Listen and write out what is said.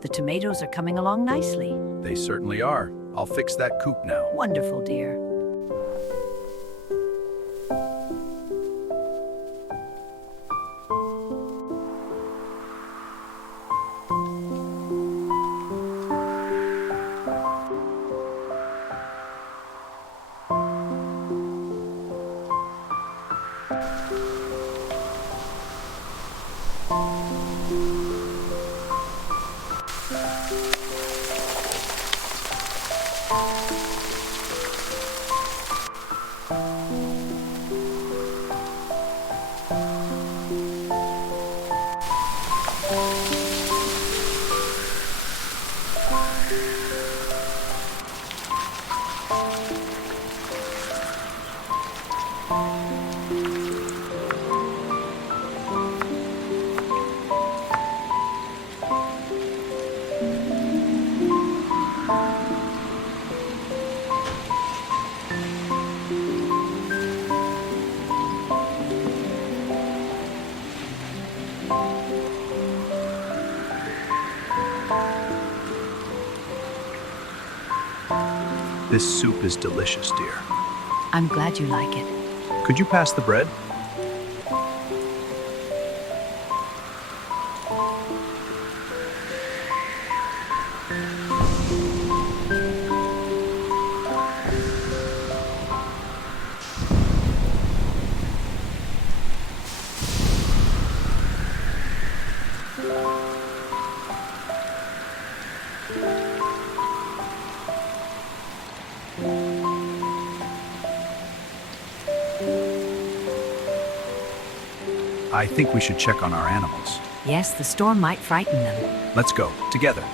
The tomatoes are coming along nicely. They certainly are. I'll fix that coop now. Wonderful, dear. This soup is delicious, dear. I'm glad you like it. Could you pass the bread? I think we should check on our animals. Yes, the storm might frighten them. Let's go, together.